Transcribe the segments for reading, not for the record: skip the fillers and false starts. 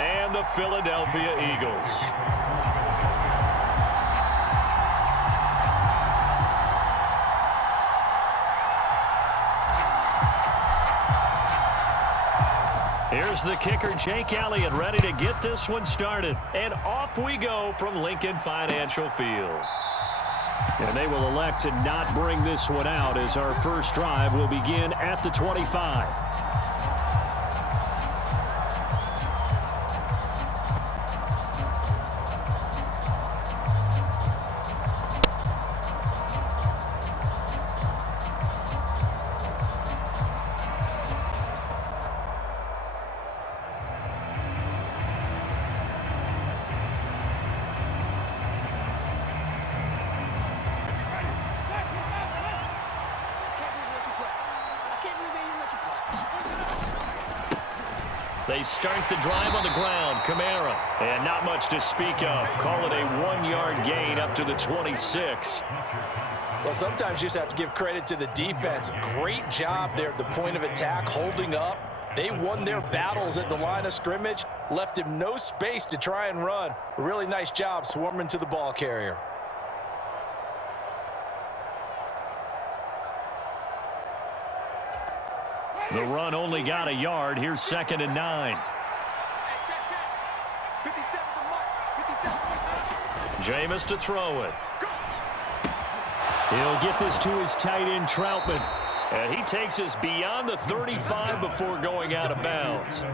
and the Philadelphia Eagles. Here's the kicker, Jake Elliott, ready to get this one started. And off we go from Lincoln Financial Field. And they will elect to not bring this one out as our first drive will begin at the 25. They start the drive on the ground. Kamara. And not much to speak of. Call it a 1-yard gain up to the 26. Well, sometimes you just have to give credit to the defense. Great job there at the point of attack, holding up. They won their battles at the line of scrimmage, left him no space to try and run. A really nice job swarming to the ball carrier. The run only got a yard. Here's 2nd and 9. Jameis to throw it. He'll get this to his tight end, Troutman. And he takes us beyond the 35 before going out of bounds.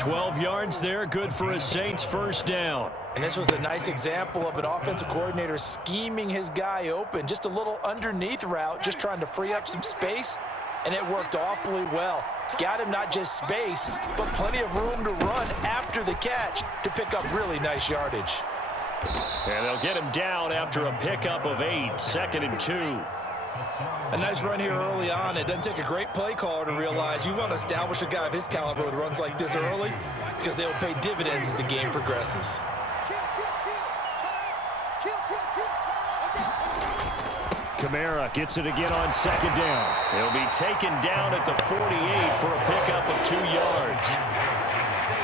12 yards there, good for a Saints first down. And this was a nice example of an offensive coordinator scheming his guy open. Just a little underneath route, just trying to free up some space. And it worked awfully well. Got him not just space, but plenty of room to run after the catch to pick up really nice yardage. And they'll get him down after a pickup of 8, 2nd and 2. A nice run here early on. It doesn't take a great play caller to realize you want to establish a guy of his caliber with runs like this early because they will pay dividends as the game progresses. Kamara gets it again on 2nd down. He'll be taken down at the 48 for a pickup of 2 yards.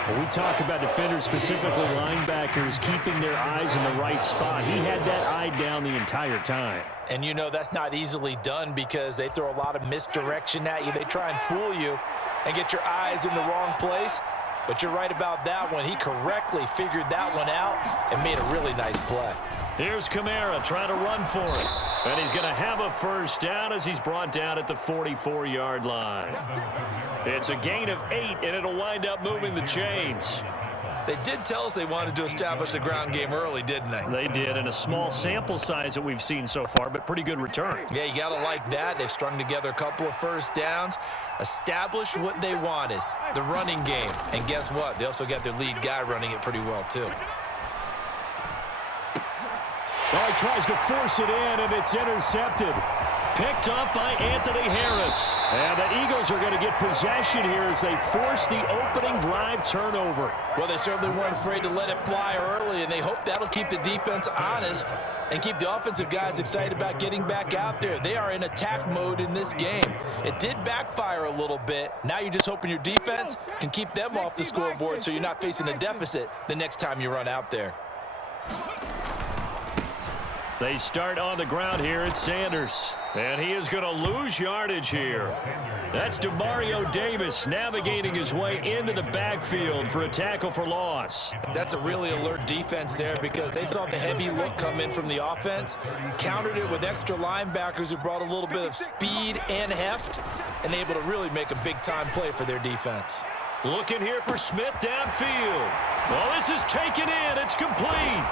When we talk about defenders, specifically linebackers, keeping their eyes in the right spot, he had that eye down the entire time. And you know that's not easily done because they throw a lot of misdirection at you. They try and fool you and get your eyes in the wrong place. But you're right about that one. He correctly figured that one out and made a really nice play. Here's Kamara trying to run for it. And he's going to have a first down as he's brought down at the 44-yard line. It's a gain of 8, and it'll wind up moving the chains. They did tell us they wanted to establish the ground game early, didn't they? They did, and a small sample size that we've seen so far, but pretty good return. Yeah, you got to like that. They've strung together a couple of first downs, established what they wanted, the running game. And guess what? They also got their lead guy running it pretty well, too. Well, he tries to force it in, and it's intercepted. Picked up by Anthony Harris. And the Eagles are going to get possession here as they force the opening drive turnover. Well, they certainly weren't afraid to let it fly early, and they hope that'll keep the defense honest and keep the offensive guys excited about getting back out there. They are in attack mode in this game. It did backfire a little bit. Now you're just hoping your defense can keep them off the scoreboard so you're not facing a deficit the next time you run out there. They start on the ground here at Sanders. And he is going to lose yardage here. That's Demario Davis navigating his way into the backfield for a tackle for loss. That's a really alert defense there because they saw the heavy look come in from the offense, countered it with extra linebackers who brought a little bit of speed and heft, and able to really make a big-time play for their defense. Looking here for Smith downfield. Well, this is taken in. It's complete.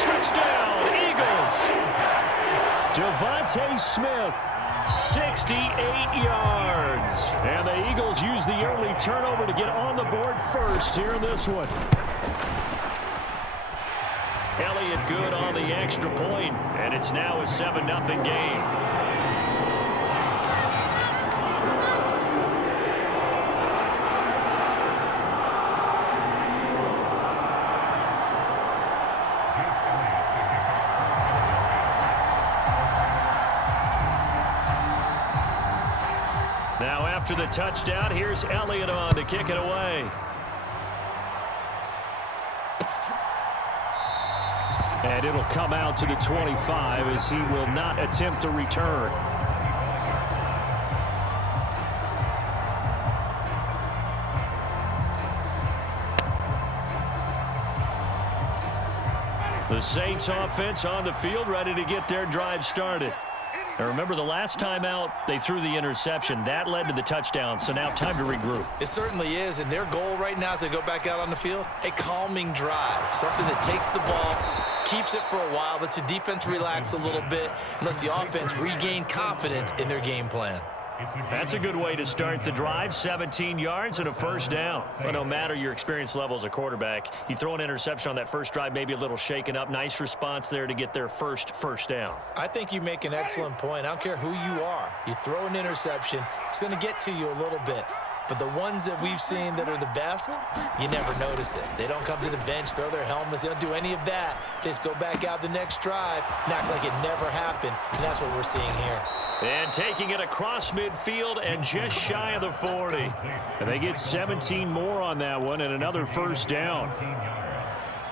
Touchdown, Eagles. Devontae Smith, 68 yards. And the Eagles use the early turnover to get on the board first here in this one. Elliott good on the extra point, and it's now a 7-0 game. Now after the touchdown, here's Elliott on to kick it away. And it'll come out to the 25 as he will not attempt to return. The Saints offense on the field, ready to get their drive started. Now remember, the last time out, they threw the interception. That led to the touchdown, so now time to regroup. It certainly is, and their goal right now as they go back out on the field, a calming drive, something that takes the ball, keeps it for a while, lets the defense relax a little bit, and lets the offense regain confidence in their game plan. That's a good way to start the drive. 17 yards and a first down. Well, no matter your experience level as a quarterback, you throw an interception on that first drive, maybe a little shaken up. Nice response there to get their first down. I think you make an excellent point. I don't care who you are. You throw an interception, it's going to get to you a little bit. But the ones that we've seen that are the best, you never notice it. They don't come to the bench, throw their helmets. They don't do any of that. They just go back out the next drive and act like it never happened. And that's what we're seeing here. And taking it across midfield and just shy of the 40. And they get 17 more on that one and another first down.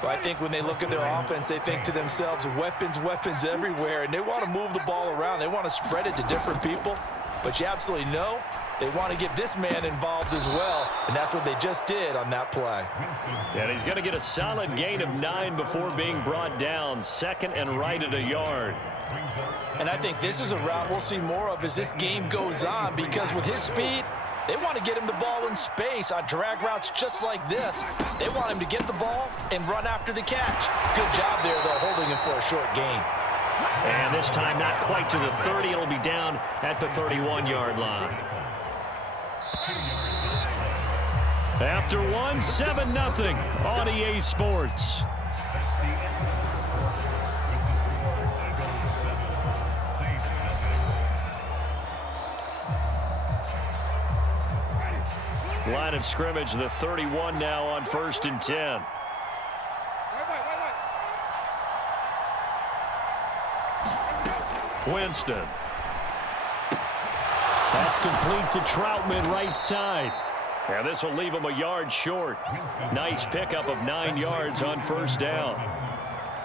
Well, I think when they look at their offense, they think to themselves, weapons, weapons everywhere. And they want to move the ball around. They want to spread it to different people. But you absolutely know they want to get this man involved as well, and that's what they just did on that play. And he's going to get a solid gain of 9 before being brought down. Second and right at a yard. And I think this is a route we'll see more of as this game goes on, because with his speed, they want to get him the ball in space on drag routes just like this. They want him to get the ball and run after the catch. Good job there, though, holding him for a short gain. And this time not quite to the 30. It'll be down at the 31-yard line. After one, 7-0 on EA Sports. Line of scrimmage, the 31 now on 1st and 10. Winston. That's complete to Troutman, right side. And this will leave him a yard short. Nice pickup of 9 yards on first down.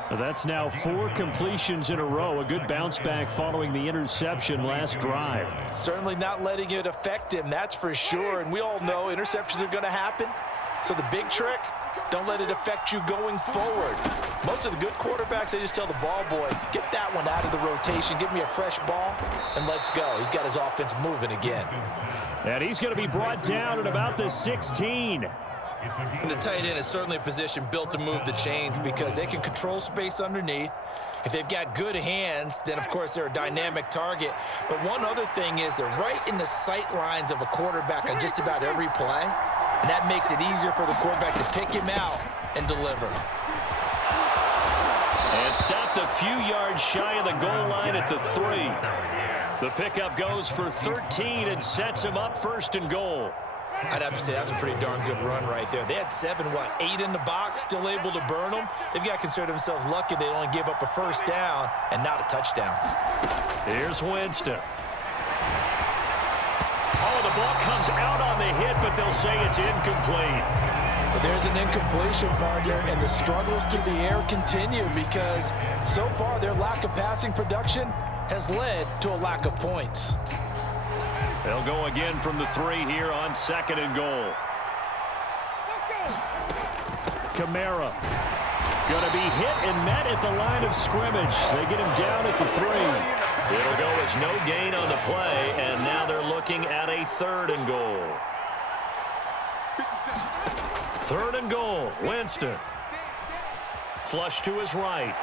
That's now 4 completions in a row. A good bounce back following the interception last drive. Certainly not letting it affect him, that's for sure. And we all know interceptions are going to happen. So the big trick, don't let it affect you going forward. Most of the good quarterbacks, they just tell the ball boy, get that one out of the rotation, give me a fresh ball, and let's go. He's got his offense moving again. And he's going to be brought down at about the 16. The tight end is certainly a position built to move the chains because they can control space underneath. If they've got good hands, then of course they're a dynamic target. But one other thing is they're right in the sight lines of a quarterback on just about every play. And that makes it easier for the quarterback to pick him out and deliver. And stopped a few yards shy of the goal line at the 3. The pickup goes for 13 and sets him up 1st and goal. I'd have to say that's a pretty darn good run right there. They had 8 in the box, still able to burn them. They've got to consider themselves lucky they only gave up a first down and not a touchdown. Here's Winston. Oh, the ball comes out on the hit, but they'll say it's incomplete. But there's an incompletion, partner, and the struggles through the air continue because so far their lack of passing production has led to a lack of points. They'll go again from the 3 here on 2nd and goal. Kamara going to be hit and met at the line of scrimmage. They get him down at the 3. It'll go as no gain on the play, and now they're looking at a 3rd and goal. 3rd and goal, Winston. Flush to his right.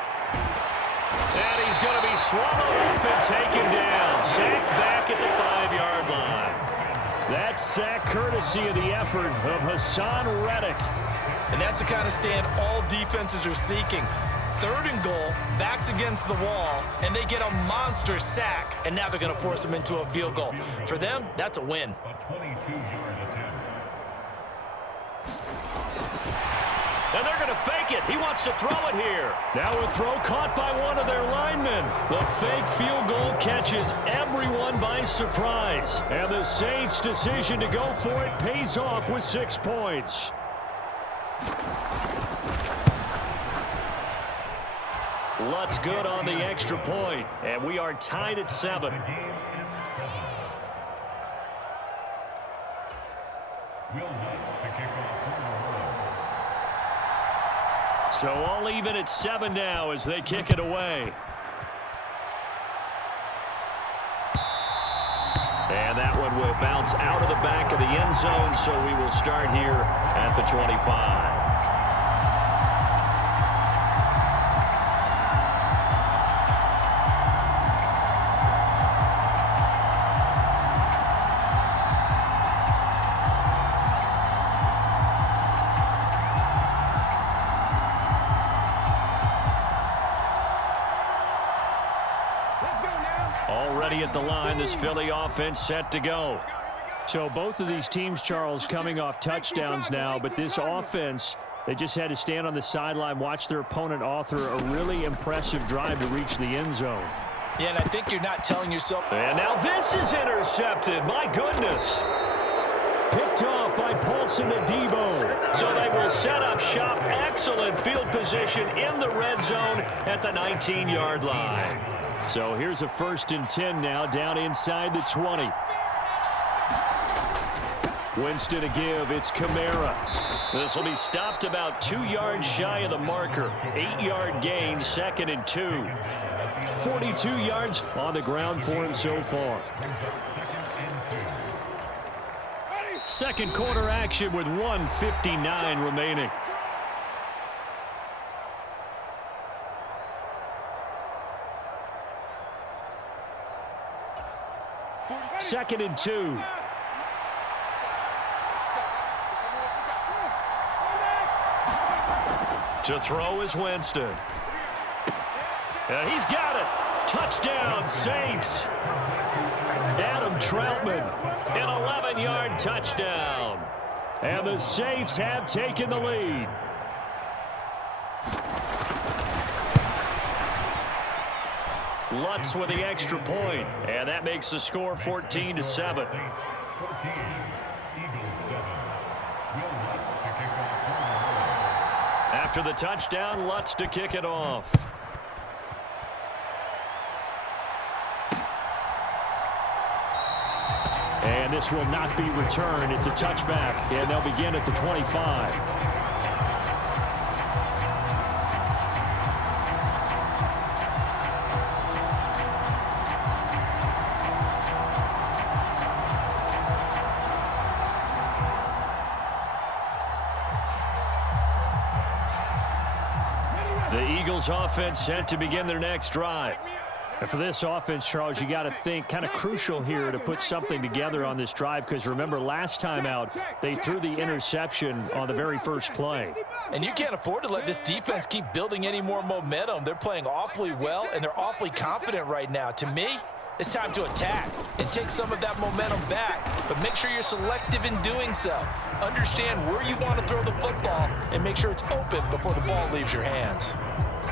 And he's going to be swallowed up and taken down. Sacked back at the 5-yard line. That sack courtesy of the effort of Hassan Reddick. And that's the kind of stand all defenses are seeking. 3rd and goal, backs against the wall, and they get a monster sack, and now they're going to force them into a field goal. For them, that's a win. And they're going to fake it. He wants to throw it here. Now a throw caught by one of their linemen. The fake field goal catches everyone by surprise. And the Saints' decision to go for it pays off with 6 points. Lutz good on the extra point, and we are tied at 7. So all even at 7 now as they kick it away. And that one will bounce out of the back of the end zone, so we will start here at the 25. Already at the line, this Philly offense set to go. So both of these teams, Charles, coming off touchdowns now, but this offense, they just had to stand on the sideline, watch their opponent author a really impressive drive to reach the end zone. Yeah, and I think you're not telling yourself. And now this is intercepted. My goodness. Picked off by Paulson Adebo. So they will set up shop. Excellent field position in the red zone at the 19-yard line. So here's a 1st and 10 now, down inside the 20. Winston to give. It's Kamara. This will be stopped about 2 yards shy of the marker. 8-yard gain, 2nd and 2. 42 yards on the ground for him so far. Second quarter action with 1:59 remaining. Second and 2. To throw is Winston. And he's got it. Touchdown, Saints. Adam Troutman, an 11-yard touchdown. And the Saints have taken the lead. Lutz with the extra point, and that makes the score 14-7. After the touchdown, Lutz to kick it off. And this will not be returned. It's a touchback, and they'll begin at the 25. The Eagles offense set to begin their next drive. And for this offense, Charles, you got to think kind of crucial here to put something together on this drive, because remember last time out they threw the interception on the very first play. And you can't afford to let this defense keep building any more momentum. They're playing awfully well, and they're awfully confident right now. To me, it's time to attack and take some of that momentum back, but make sure you're selective in doing so. Understand where you want to throw the football and make sure it's open before the ball leaves your hands.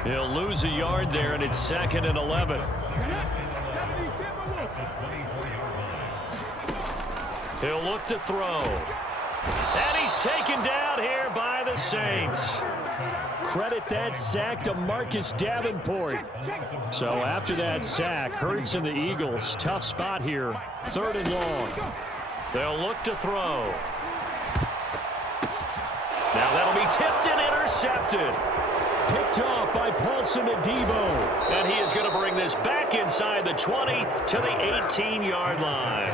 He'll lose a yard there, and it's 2nd and 11. He'll look to throw. And he's taken down here by the Saints. Credit that sack to Marcus Davenport. So after that sack, Hurts and the Eagles, tough spot here. 3rd and long. They'll look to throw. Now that'll be tipped and intercepted. Picked off by Paulson Adebo. And he is going to bring this back inside the 20 to the 18-yard line.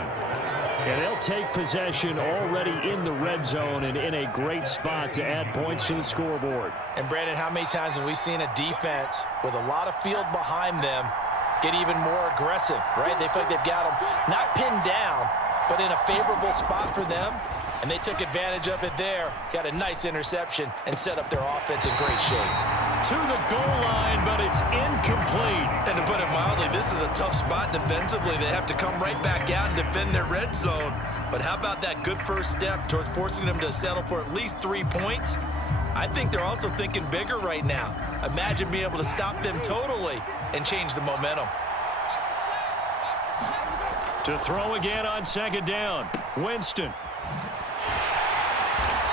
And they'll take possession already in the red zone and in a great spot to add points to the scoreboard. And Brandon, how many times have we seen a defense with a lot of field behind them get even more aggressive, right? They feel like they've got them not pinned down, but in a favorable spot for them. And they took advantage of it there, got a nice interception, and set up their offense in great shape. To the goal line, but it's incomplete. And to put it mildly, this is a tough spot defensively. They have to come right back out and defend their red zone. But how about that good first step towards forcing them to settle for at least 3 points? I think they're also thinking bigger right now. Imagine being able to stop them totally and change the momentum. To throw again on 2nd down. Winston.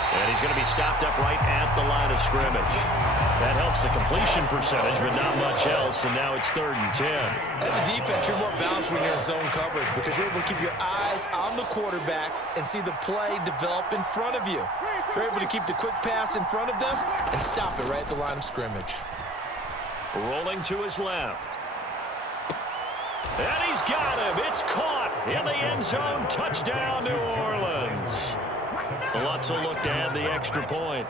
And he's going to be stopped up right at the line of scrimmage. That helps the completion percentage, but not much else, and now it's 3rd and 10. As a defense, you're more balanced when you're in zone coverage because you're able to keep your eyes on the quarterback and see the play develop in front of you. You're able to keep the quick pass in front of them and stop it right at the line of scrimmage. Rolling to his left. And he's got him. It's caught in the end zone. Touchdown, New Orleans. Lutz will look to add the extra point.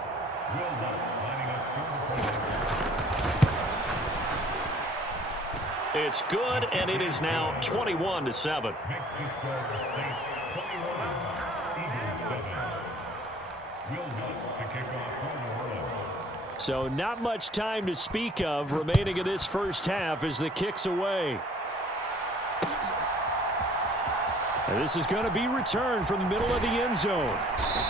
It's good, and it is now 21-7. So not much time to speak of remaining in this first half as the kick's away. And this is going to be returned from the middle of the end zone.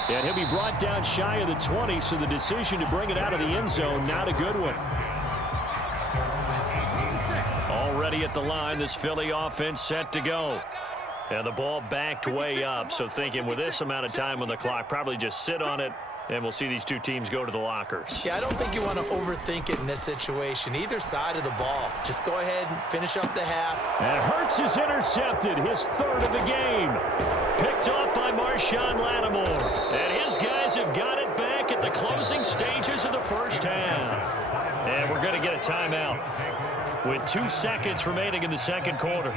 And he'll be brought down shy of the 20, so the decision to bring it out of the end zone, not a good one. Already at the line, this Philly offense set to go. And the ball backed way up, so thinking with this amount of time on the clock, probably just sit on it, and we'll see these two teams go to the lockers. Yeah, I don't think you want to overthink it in this situation. Either side of the ball. Just go ahead and finish up the half. And Hurts is intercepted, his 3rd of the game. Picked off by Marshawn Lattimore. And his guys have got it back at the closing stages of the first half. And we're going to get a timeout with 2 seconds remaining in the second quarter.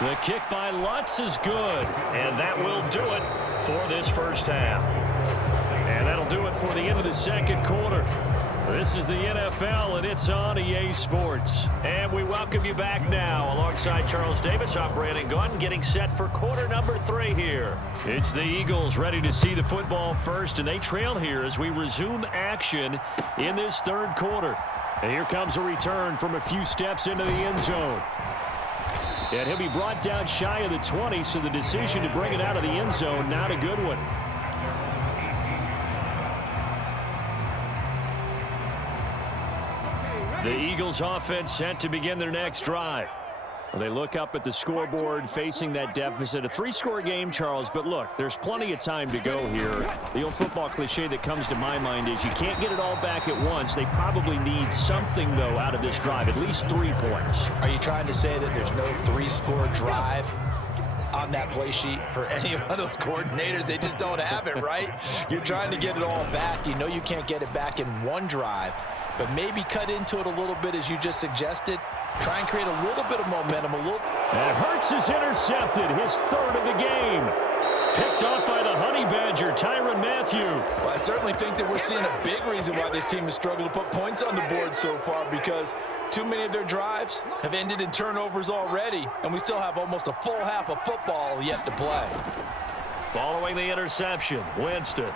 The kick by Lutz is good, and that will do it for this first half. And that'll do it for the end of the second quarter. This is the NFL, and it's on EA Sports. And we welcome you back now. Alongside Charles Davis, I'm Brandon Gunn, getting set for quarter number 3 here. It's the Eagles ready to see the football first, and they trail here as we resume action in this 3rd quarter. And here comes a return from a few steps into the end zone. And he'll be brought down shy of the 20, so the decision to bring it out of the end zone, not a good one. The Eagles offense set to begin their next drive. They look up at the scoreboard facing that deficit. A 3-score game, Charles, but look, there's plenty of time to go here. The old football cliche that comes to my mind is you can't get it all back at once. They probably need something, though, out of this drive, at least 3 points. Are you trying to say that there's no 3-score drive on that play sheet for any of those coordinators? They just don't have it, right? You're trying to get it all back. You know you can't get it back in one drive, but maybe cut into it a little bit as you just suggested. Try and create a little bit of momentum, And Hurts is intercepted, his 3rd of the game. Picked off by the Honey Badger, Tyrann Mathieu. Well, I certainly think that we're seeing a big reason why this team has struggled to put points on the board so far, because too many of their drives have ended in turnovers already, and we still have almost a full half of football yet to play. Following the interception, Winston.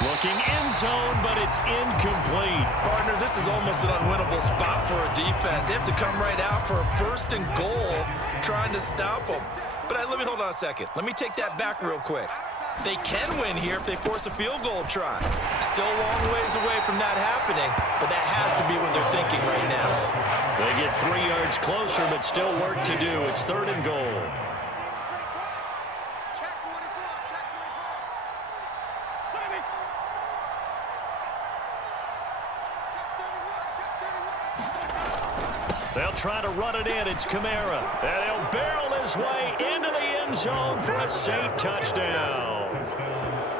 Looking end zone, but it's incomplete. Partner, this is almost an unwinnable spot for a defense. They have to come right out for a 1st and goal trying to stop them. But let me hold on a second. Let me take that back real quick. They can win here if they force a field goal try. Still a long ways away from that happening, but that has to be what they're thinking right now. They get 3 yards closer, but still work to do. It's 3rd and goal. They'll try to run it in. It's Kamara. And he'll barrel his way into the end zone for a Saint touchdown.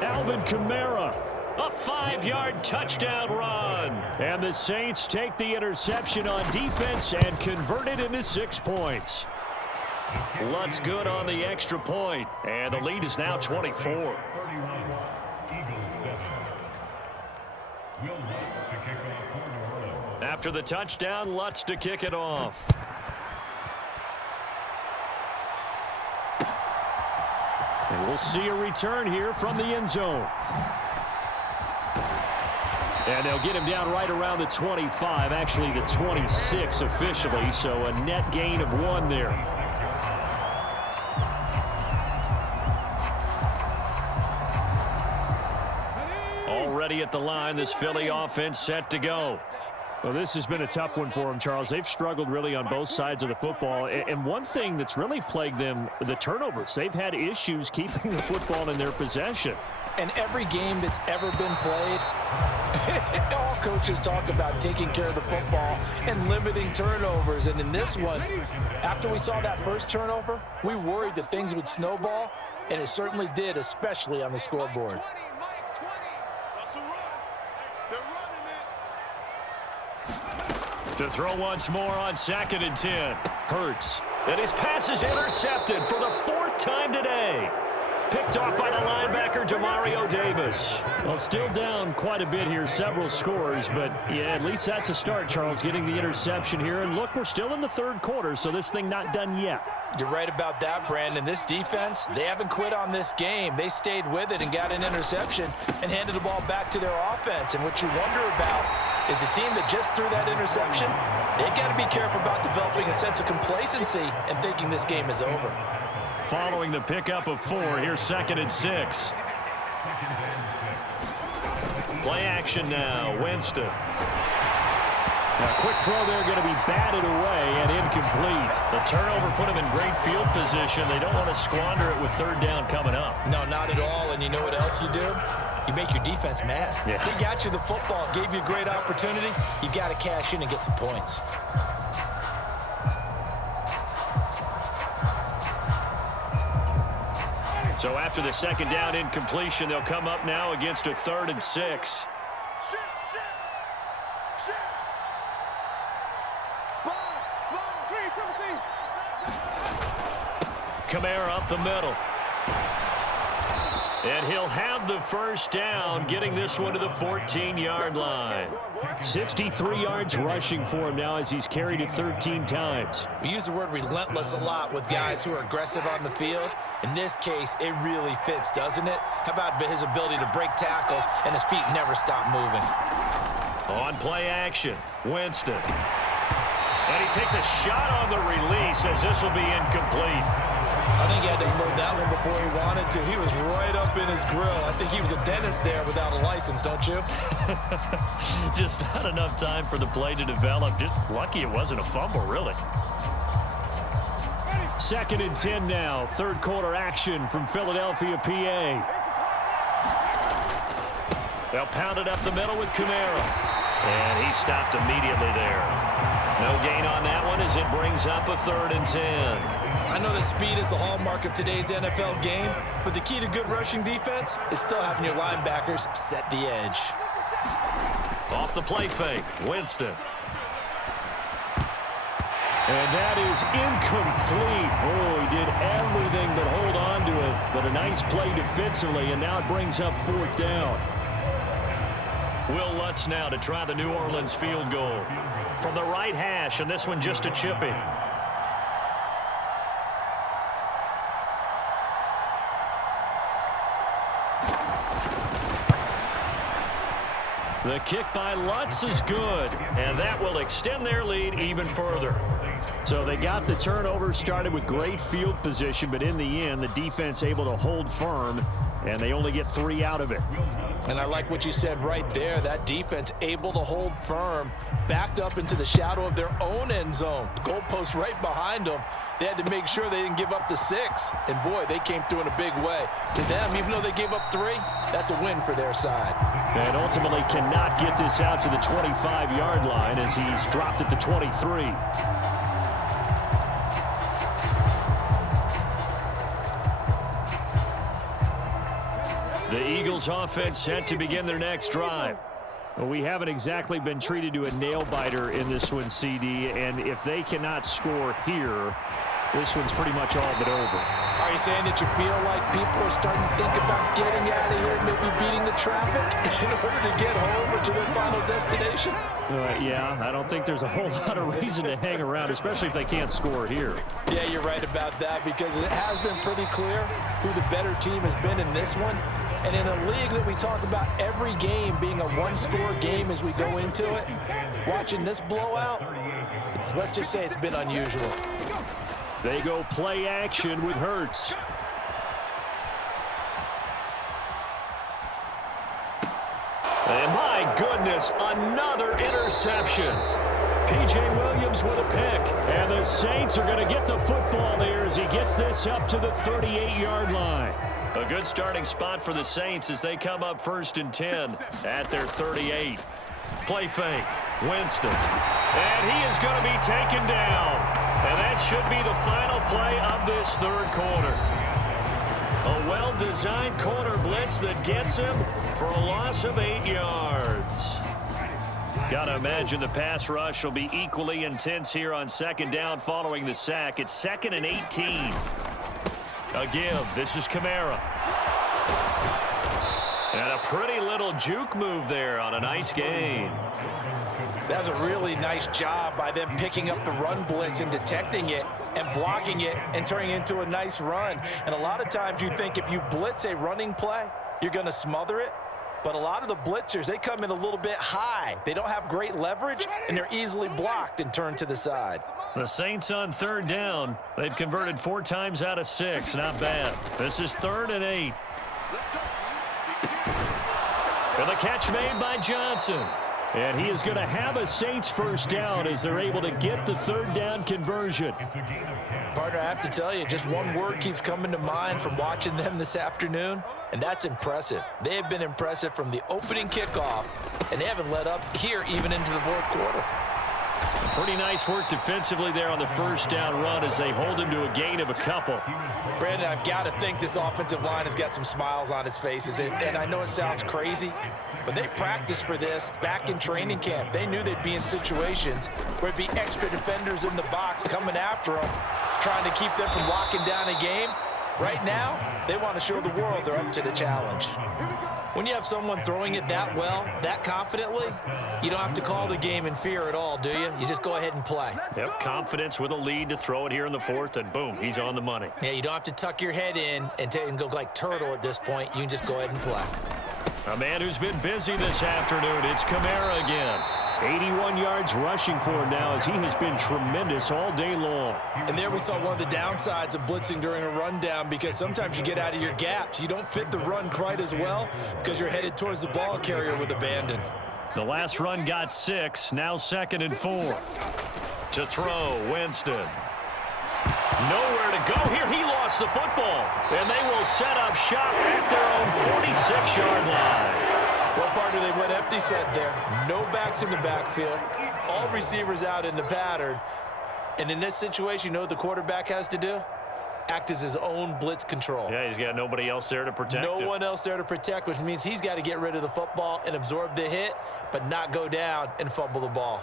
Alvin Kamara, a 5-yard touchdown run. And the Saints take the interception on defense and convert it into 6 points. Lutz good on the extra point. And the lead is now 24. After the touchdown, Lutz to kick it off. And we'll see a return here from the end zone. And they'll get him down right around the 25, actually the 26 officially, so a net gain of 1 there. Already at the line, this Philly offense set to go. Well, this has been a tough one for them, Charles. They've struggled really on both sides of the football. And one thing that's really plagued them, the turnovers. They've had issues keeping the football in their possession. And every game that's ever been played, all coaches talk about taking care of the football and limiting turnovers. And in this one, after we saw that first turnover, we worried that things would snowball, and it certainly did, especially on the scoreboard. To throw once more on 2nd and 10. Hurts. And his pass is intercepted for the 4th time today. Picked off by the linebacker, Demario Davis. Well, still down quite a bit here, several scores, but yeah, at least that's a start, Charles, getting the interception here. And look, we're still in the 3rd quarter, so this thing not done yet. You're right about that, Brandon. This defense, they haven't quit on this game. They stayed with it and got an interception and handed the ball back to their offense. And what you wonder about is the team that just threw that interception, they got to be careful about developing a sense of complacency and thinking this game is over. Following the pickup of 4, here's 2nd and 6. Play action now, Winston. Now, quick throw there, going to be batted away and incomplete. The turnover put them in great field position. They don't want to squander it with 3rd down coming up. No, not at all. And you know what else you do? You make your defense mad. Yeah. They got you the football, gave you a great opportunity. You got to cash in and get some points. So after the 2nd down incompletion, they'll come up now against a 3rd and 6. Kamara up the middle. And he'll have the 1st down, getting this one to the 14-yard line. 63 yards rushing for him now as he's carried it 13 times. We use the word relentless a lot with guys who are aggressive on the field. In this case, it really fits, doesn't it? How about his ability to break tackles and his feet never stop moving? On play action, Winston. And he takes a shot on the release as this will be incomplete. I think he had to unload that one before he wanted to. He was right up in his grill. I think he was a dentist there without a license, don't you? Just not enough time for the play to develop. Just lucky it wasn't a fumble, really. 2nd and 10 now. 3rd quarter action from Philadelphia, PA. They'll pound it up the middle with Kamara. And he stopped immediately there. No gain on that one as it brings up a 3rd and 10. I know that speed is the hallmark of today's NFL game, but the key to good rushing defense is still having your linebackers set the edge. Off the play fake, Winston. And that is incomplete. Oh, he did everything but hold on to it. But a nice play defensively, and now it brings up 4th down. Will Lutz now to try the New Orleans field goal. From the right hash, and this one just a chipping. The kick by Lutz is good, and that will extend their lead even further. So they got the turnover, started with great field position, but in the end, the defense able to hold firm, and they only get 3 out of it. And I like what you said right there. That defense able to hold firm, backed up into the shadow of their own end zone. The goalpost right behind them. They had to make sure they didn't give up the 6. And, boy, they came through in a big way. To them, even though they gave up 3, that's a win for their side. And ultimately cannot get this out to the 25-yard line as he's dropped it to 23. The Eagles offense set to begin their next drive. Well, we haven't exactly been treated to a nail-biter in this one, CD, and if they cannot score here, this one's pretty much all but over. Are you saying that you feel like people are starting to think about getting out of here, maybe beating the traffic in order to get home or to their final destination? Yeah, I don't think there's a whole lot of reason to hang around, especially if they can't score here. Yeah, you're right about that because it has been pretty clear who the better team has been in this one. And in a league that we talk about every game being a one-score game as we go into it, watching this blowout, let's just say it's been unusual. They go play action with Hurts. And my goodness, another interception. P.J. Williams with a pick. And the Saints are going to get the football there as he gets this up to the 38-yard line. A good starting spot for the Saints as they come up 1st and 10 at their 38. Play fake. Winston. And he is going to be taken down. And that should be the final play of this 3rd quarter. A well-designed corner blitz that gets him for a loss of 8 yards. Got to imagine the pass rush will be equally intense here on 2nd down following the sack. It's 2nd and 18. A give. This is Kamara. And a pretty little juke move there on a nice gain. That's a really nice job by them picking up the run blitz and detecting it and blocking it and turning it into a nice run. And a lot of times you think if you blitz a running play, you're going to smother it. But a lot of the blitzers, they come in a little bit high. They don't have great leverage, and they're easily blocked and turned to the side. The Saints on 3rd down. They've converted 4 times out of 6. Not bad. This is 3rd and 8. And the catch made by Johnson. And he is going to have a Saints 1st down as they're able to get the 3rd down conversion. Partner, I have to tell you, just one word keeps coming to mind from watching them this afternoon, and that's impressive. They have been impressive from the opening kickoff, and they haven't let up here even into the 4th quarter. Pretty nice work defensively there on the 1st down run as they hold him to a gain of a couple. Brandon, I've got to think this offensive line has got some smiles on its faces. And I know it sounds crazy, but they practiced for this back in training camp. They knew they'd be in situations where it'd be extra defenders in the box coming after them, trying to keep them from locking down a game. Right now, they want to show the world they're up to the challenge. When you have someone throwing it that well, that confidently, you don't have to call the game in fear at all, do you? You just go ahead and play. Yep, confidence with a lead to throw it here in the 4th, and boom, he's on the money. Yeah, you don't have to tuck your head in and go like turtle at this point. You can just go ahead and play. A man who's been busy this afternoon, it's Kamara again. 81 yards rushing for him now as he has been tremendous all day long. And there we saw one of the downsides of blitzing during a rundown, because sometimes you get out of your gaps. You don't fit the run quite as well because you're headed towards the ball carrier with abandon. The last run got 6, now 2nd and 4. To throw, Winston. Nowhere to go here. He lost the football. And they will set up shop at their own 46-yard line. Well, partner, they went empty set there. No backs in the backfield. All receivers out in the pattern. And in this situation, you know what the quarterback has to do? Act as his own blitz control. Yeah, he's got nobody else there to protect him. No one else there to protect, which means he's got to get rid of the football and absorb the hit, but not go down and fumble the ball.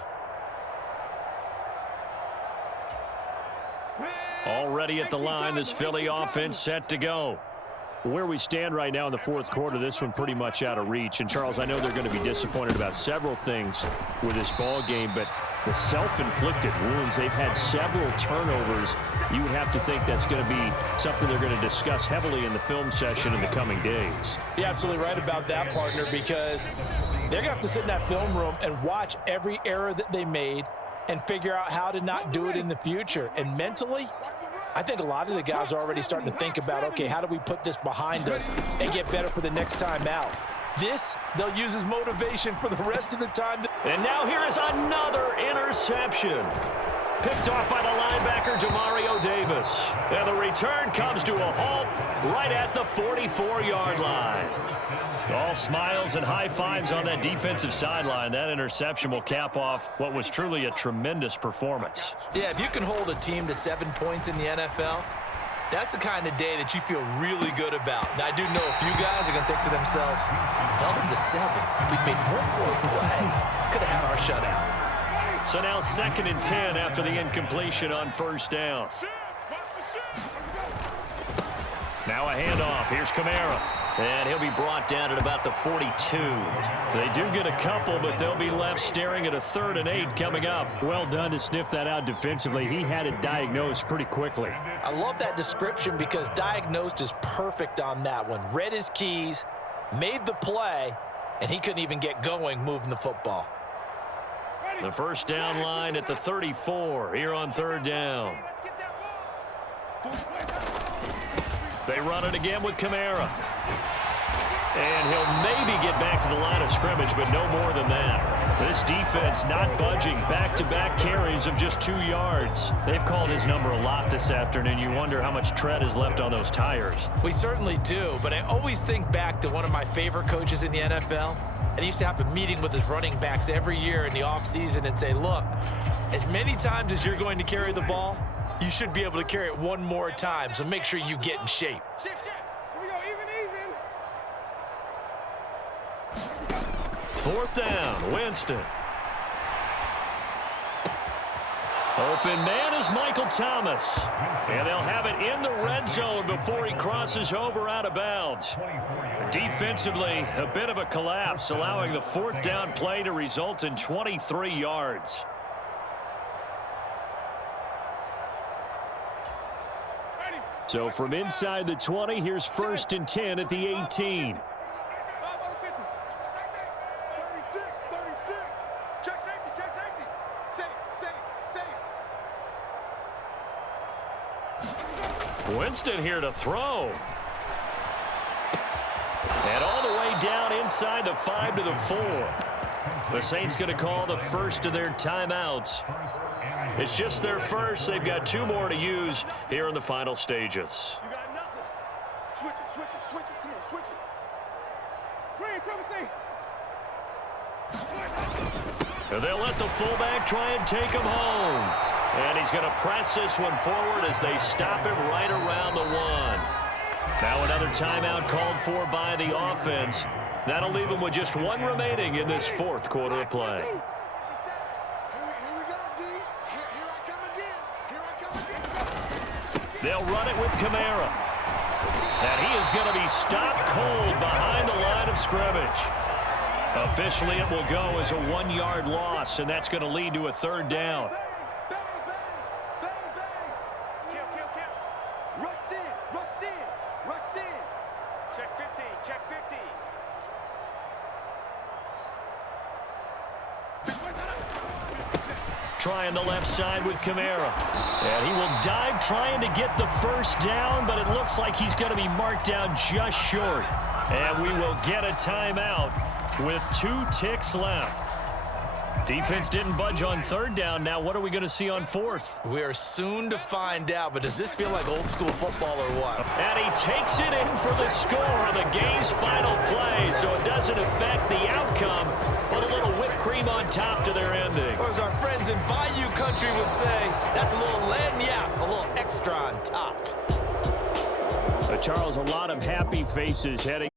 Already at the line, this Philly offense set to go. Where we stand right now in the 4th quarter, this one pretty much out of reach. And, Charles, I know they're going to be disappointed about several things with this ball game, but the self-inflicted wounds, they've had several turnovers. You would have to think that's going to be something they're going to discuss heavily in the film session in the coming days. You're absolutely right about that, partner, because they're going to have to sit in that film room and watch every error that they made and figure out how to not do it in the future. And mentally, I think a lot of the guys are already starting to think about, okay, how do we put this behind us and get better for the next time out? This, they'll use as motivation for the rest of the time. And now here is another interception. Picked off by the linebacker, Demario Davis. And the return comes to a halt right at the 44-yard line. All smiles and high fives on that defensive sideline. That interception will cap off what was truly a tremendous performance. Yeah, if you can hold a team to 7 points in the NFL, that's the kind of day that you feel really good about. Now, I do know a few guys are going to think to themselves, held them to 7. If we made one more play, could have had our shutout. So now 2nd and 10 after the incompletion on 1st down. Now a handoff. Here's Kamara. And he'll be brought down at about the 42. They do get a couple, but they'll be left staring at a 3rd and 8 coming up. Well done to sniff that out defensively. He had it diagnosed pretty quickly. I love that description because diagnosed is perfect on that one. Read his keys, made the play, and he couldn't even get going moving the football. The 1st down line at the 34 here on 3rd down. They run it again with Kamara. And he'll maybe get back to the line of scrimmage, but no more than that. This defense not budging. Back-to-back carries of just 2 yards. They've called his number a lot this afternoon. You wonder how much tread is left on those tires. We certainly do, but I always think back to one of my favorite coaches in the NFL. And he used to have a meeting with his running backs every year in the offseason and say, look, as many times as you're going to carry the ball, you should be able to carry it one more time, so make sure you get in shape. Shift. Here we go, even. 4th down, Winston. Open man is Michael Thomas. And they'll have it in the red zone before he crosses over out of bounds. Defensively, a bit of a collapse, allowing the 4th down play to result in 23 yards. So from inside the 20, here's 1st and 10 at the 18. Winston here to throw. And all the way down inside the 5 to the 4. The Saints going to call the first of their timeouts. It's just their first. They've got 2 more to use here in the final stages. You got nothing. Switch it. Come on, switch it. Ray, come and And they'll let the fullback try and take him home. And he's going to press this one forward as they stop him right around the 1. Now another timeout called for by the offense. That'll leave him with just 1 remaining in this 4th quarter of play. Here we go, D. Here I come again. They'll run it with Kamara. And he is going to be stopped cold behind the line of scrimmage. Officially, it will go as a 1-yard loss, and that's going to lead to a 3rd down. Rush in. Check 50. Trying the left side with Kamara. And he will dive trying to get the 1st down, but it looks like he's going to be marked down just short. And we will get a timeout with 2 ticks left. Defense didn't budge on 3rd down. Now what are we going to see on 4th? We are soon to find out, but does this feel like old school football or what? And he takes it in for the score on the game's final play, so it doesn't affect the outcome, but a little whipped cream on top to their ending. Or as our friends in Bayou Country would say, that's a little lagniappe, a little extra on top. Charles, a lot of happy faces heading